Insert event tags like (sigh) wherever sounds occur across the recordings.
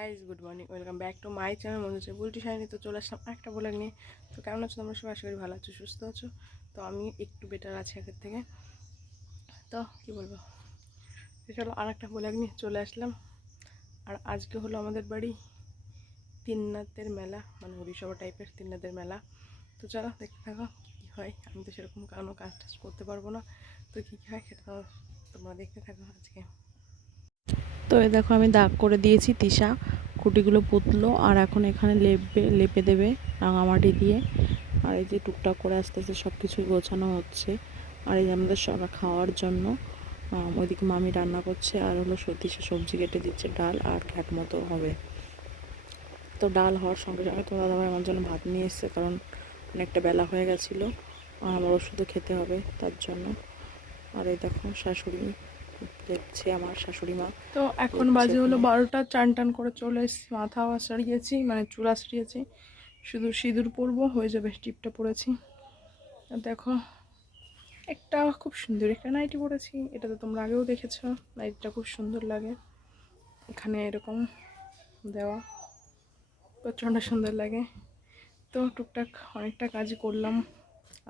Guys good morning welcome back to my channel মনে হচ্ছে Bulti shiny তো চলে আসলাম একটা বলে নিয়ে। তো কেমন আছো তোমরা সবাই? আশা করি ভালো আছো, সুস্থ আছো। তো আমি একটু বেটার আছি আগের থেকে। তো কি বলব? চলো আর একটা বলে নিয়ে চলে আসলাম। আর আজকে হলো আমাদের বাড়ি তিননাথের মেলা মানে হরিসভা টাইপের তিননাথের মেলা। তো চলো দেখতে থাকো কী হয়। আমি তো সেরকম কোনো কাজ টাজ করতে পারব না। তো কী কী হয় সেটা তোমরা দেখতে থাকো আজকে। তো এই দেখো আমি দাগ করে দিয়েছি তিসা খুঁটিগুলো পুতলো আর এখন এখানে লেপবে, লেপে দেবে রাঙামাটি দিয়ে। আর এই যে টুকটাক করে আস্তে আস্তে সব কিছুই গোছানো হচ্ছে। আর এই যে আমাদের সবা খাওয়ার জন্য ওইদিকে মামি রান্না করছে আর হলো সতীশা সবজি কেটে দিচ্ছে ডাল আর ঘ্যাট মতো হবে। তো ডাল হওয়ার সঙ্গে সঙ্গে তো দাদাভাই আমার জন্য ভাত নিয়ে এসছে কারণ অনেকটা বেলা হয়ে গেছিল। আর আমার ওষুধও খেতে হবে তার জন্য। আর এই দেখো শাশুড়ি দেখছে আমার শাশুড়ি মা। তো এখন বাজে হলো বারোটা চান টান করে চলে এসেছি মাথাও সারিয়েছি মানে চুলা সারিয়েছি শুধু সিঁদুর পরবো হয়ে যাবে টিপটা পরেছি। দেখো একটা খুব সুন্দর একটা নাইটি পরেছি এটা তো তোমরা আগেও দেখেছ নাইটিটা খুব সুন্দর লাগে। এখানে এরকম দেওয়া প্রচণ্ড সুন্দর লাগে। তো টুকটাক অনেকটা কাজই করলাম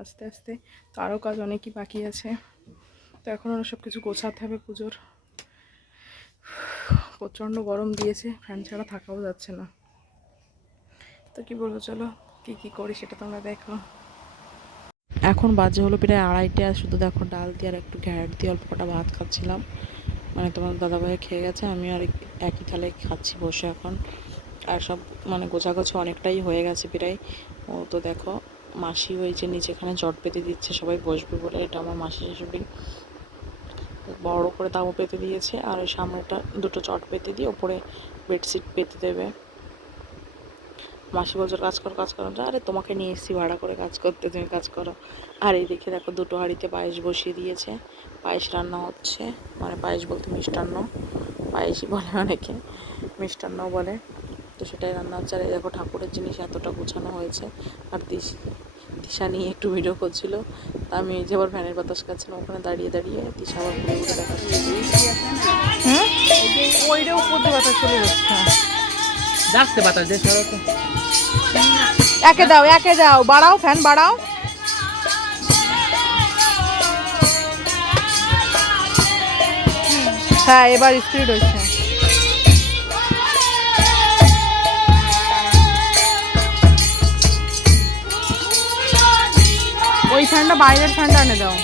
আস্তে আস্তে। তো আরও কাজ অনেকই বাকি আছে। তো এখন ওরা সব কিছু গোছাতে হবে পুজোর। প্রচণ্ড গরম দিয়েছে, ফ্যান ছাড়া থাকাও যাচ্ছে না। তো কি বলব, চলো কি কি করি সেটা তোমরা দেখো। এখন বাজে হলো প্রায় আড়াইটে আর শুধু দেখো ডাল দিয়ে আর একটু ঘ্যাট দিয়ে অল্প কটা ভাত খাচ্ছিলাম। মানে তোমার দাদাভাই খেয়ে গেছে, আমি আর একই থালে খাচ্ছি বসে এখন। আর সব মানে গোছাগাছি অনেকটাই হয়ে গেছে প্রায়। ও তো দেখো, মাসি যে নিচেখানে জট পেতে দিচ্ছে, সবাই বসবে বলে, এটা আমার মাসি শাশুড়ি। বড় করে তাও পেতে দিয়েছে আর ওই সামনেটা দুটো চট পেতে দিয়ে ওপরে বেডশিট পেতে দেবে। মাসি বছর কাজ করো কাজ করো। আরে, তোমাকে নিয়ে এসেছি, ভাড়া করে কাজ করতে, তুমি কাজ করো। আর এই দেখে দেখো, দুটো হাঁড়িতে পায়েস বসিয়ে দিয়েছে। পায়েস রান্না হচ্ছে মানে পায়েস বলতে মিষ্টান্ন। পায়েসই বলে অনেকে, মিষ্টান্নও বলে। তো সেটাই রান্না হচ্ছে। আর এই দেখো, ঠাকুরের জিনিস এতটা গোছানো হয়েছে। আর দিশ দিশা নিয়ে একটু ভিডিও করছিল। তা আমি এই যে আবার ফ্যানের বাতাস খাচ্ছিলাম ওখানে দাঁড়িয়ে দাঁড়িয়ে দিশা আবার ঘুরে ঘুরে দেখাচ্ছিল হ্যাঁ ওইটা উপর বাতাস চলে যাচ্ছে। যাচ্ছে বাতাস দেশ একে দাও একে দাও বাড়াও ফ্যান বাড়াও। হ্যাঁ এবার স্পিড হচ্ছে ওই ফ্যানটা বাইরের ফ্যানটা এনে দাও।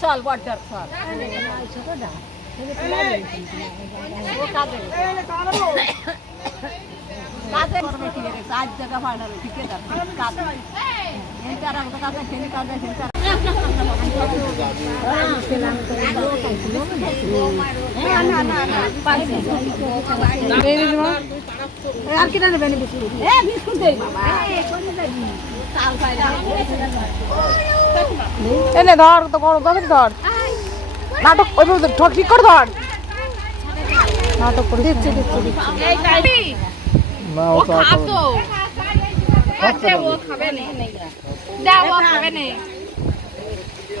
চল বড্ডার চল কাজে আজ জায়গা ফাইনাল ঠিকই যাচ্ছে কাজে কাজে হেন্টার আর কিনা নেবেন বিস্কুট এ বিস্কুট দেই বাবা চাল এনে ধর? তো করো ধর ধর নাটক ওইভাবে ধর ঠিক করে ধর নাটক করে দিচ্ছে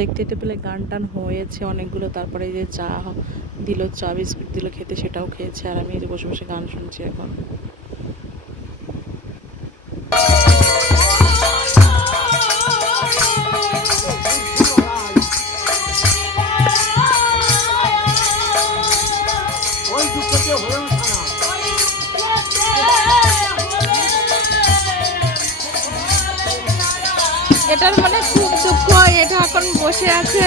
দেখতে দেখতে পেলে গান টান হয়েছে অনেকগুলো। তারপরে যে চা দিল, চা বিস্কুট দিল, খেতে সেটাও খেয়েছে আর আমি বসে বসে গান শুনছি এখন। এটার মানে এখন বসে আছে।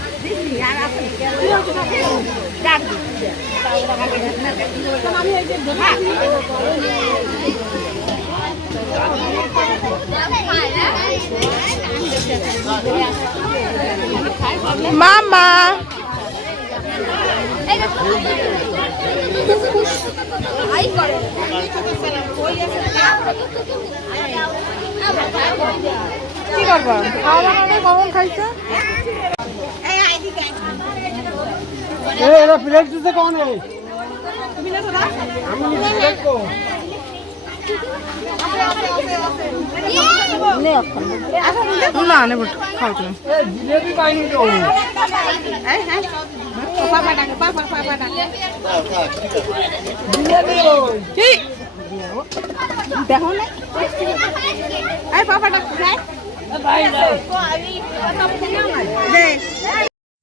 মামা। কি করবা? খাওয়া দাওয়া কখন খাইছে? এরা প্লেট দিতে কোন আমি প্লেট কো না নেব খাও তুমি। জিলেবি কাইনি তো। জিলেবি ওই। কি?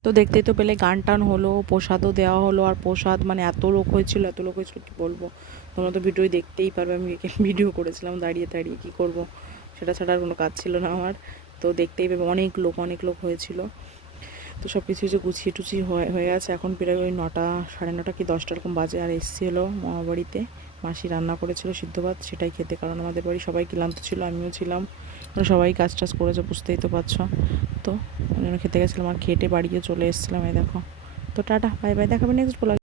তো দেখতেই তো পেলে গান টান হলো, প্রসাদও দেওয়া হলো, আর প্রসাদ মানে এত লোক হয়েছিল, এত লোক হয়েছিল কি বলব? তোমরা তো ভিডিও দেখতেই পারবে, আমি (laughs) ভিডিও করেছিলাম দাঁড়িয়ে দাঁড়িয়ে, কি করব? সেটা ছাড়া আর কোনো কাজ ছিল না আমার। তো দেখতেই পাবে, অনেক লোক অনেক লোক হয়েছিল। তো সব কিছু যে গুছিয়ে টুছিয়ে হয়ে গেছে। এখন প্রায় ওই নটা, সাড়ে নটা কি দশটা এরকম বাজে, আর এসছি হলো মামাবাড়িতে মাসি রান্না করেছিল সিদ্ধ ভাত, সেটাই খেতে, কারণ আমাদের বাড়ি সবাই ক্লান্ত ছিল, আমিও ছিলাম। সবাই কাজ টাজ করেছে, বুঝতেই তো পারছ। তো ওই জন্য খেতে গেছিলাম, আর খেটে বাড়িয়ে চলে এসেছিলাম, এই দেখো। তো টাটা, বাই বাই, দেখাবে নেক্সট ব্লগ